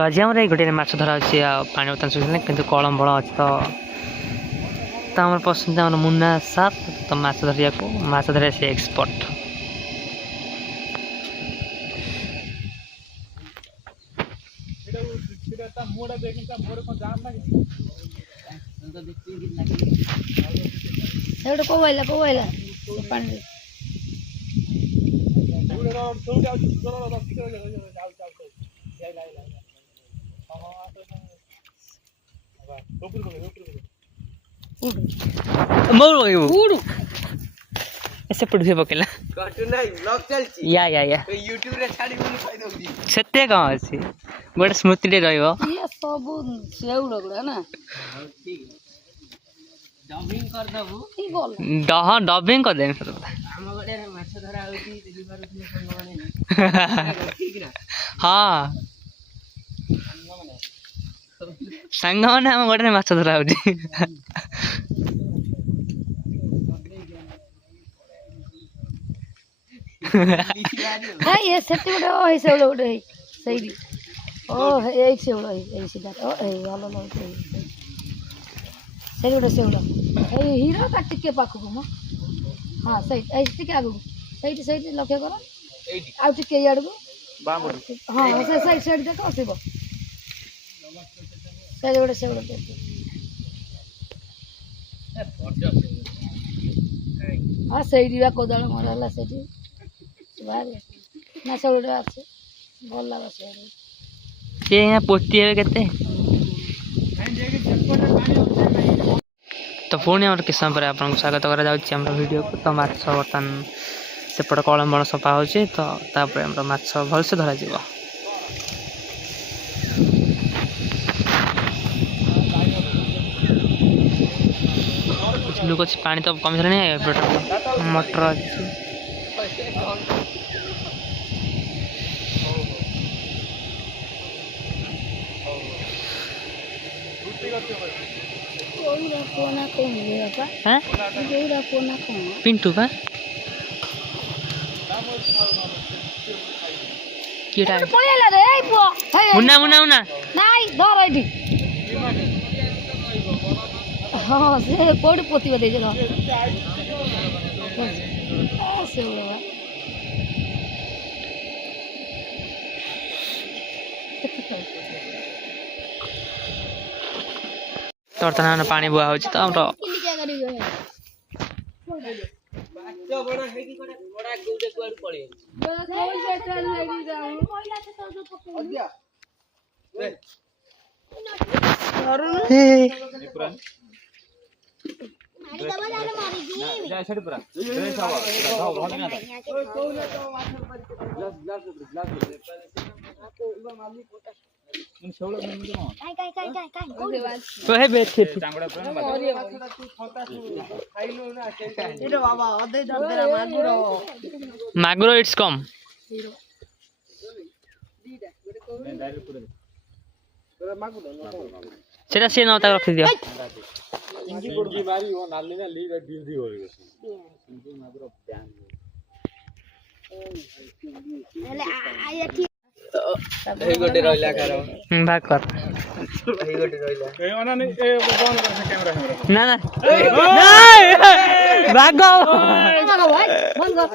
तो आज आम गोटे माछ धरा अच्छे पानी बर्तन सुखी कि कलम बड़ अच्छे तो आम पसंद आम मुन्ना साप तो माछ धरिया को माछ धरिया से एक्सपर्ट ऐसे पड़े पकेला या यूट्यूब रे छाडी बोली कहि दउदी सत्य कहां अछि गोटे स्मृति रे रहइबो ये सब सेउड गुडा ना ठीक डबिंग कर दबु की बोल डबिंग कर देम हम गोटे माछ धरा होती दिली बार संग माने ठीक ना हां संग माने हम गोटे माछ धरा होती हां ये सेtti गोटे ओ से गोटे सही ओ एक से गोटे सीधा ओ ए वाला लो सही गोटे से गोटे ए हीरो का टिके पाखु को हां सही ए टिके आगु सही लक्ष्य करो एठी आ टिके याड को बाम हां से सही साइड देखो आसीबो सही गोटे से गोटे हां सही दिवा कोदाल मरला सेठी ना सब अच्छे भल लगे सी यहाँ पोती है केते तो पुणी आम किस समय आपको स्वागत करा वीडियो को तो माछ बर्तन सेपट कलम बड़ सफा हो तो माछ भलसे धरा लुक अच्छे पानी तो कमी नहीं मटर अच्छे पिंटू का मुन्ना मुन्ना मुन्ना नाई धर एठी हां से कोड पोती दे जरा से बड़ा तर्तना पानी बुआ हो तो हम मागुरो इट्स कम सेटा से न ता रखि दियो इंजी मारी वो नाली ना ली बिंदी हो गई इंजी मागुरो ध्यान पहले आया ठीक ए गोटे रहला करो भाग कर ए गोटे रहला ए ओना नहीं ए बंद कर कैमरा ना ना भागो बंद कर